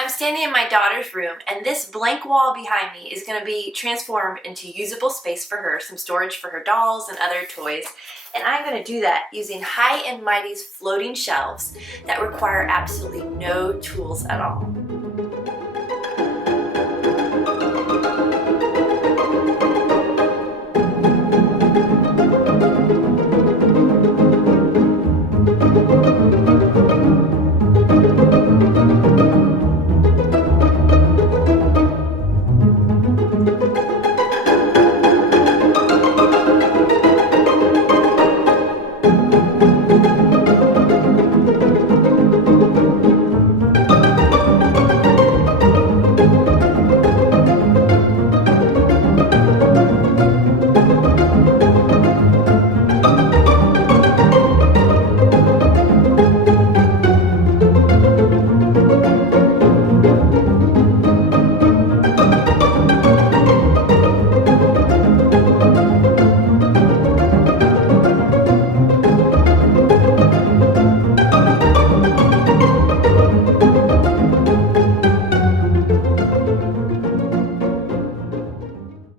I'm standing in my daughter's room, and this blank wall behind me is going to be transformed into usable space for her, some storage for her dolls and other toys. And I'm going to do that using High and Mighty's floating shelves that require absolutely no tools at all.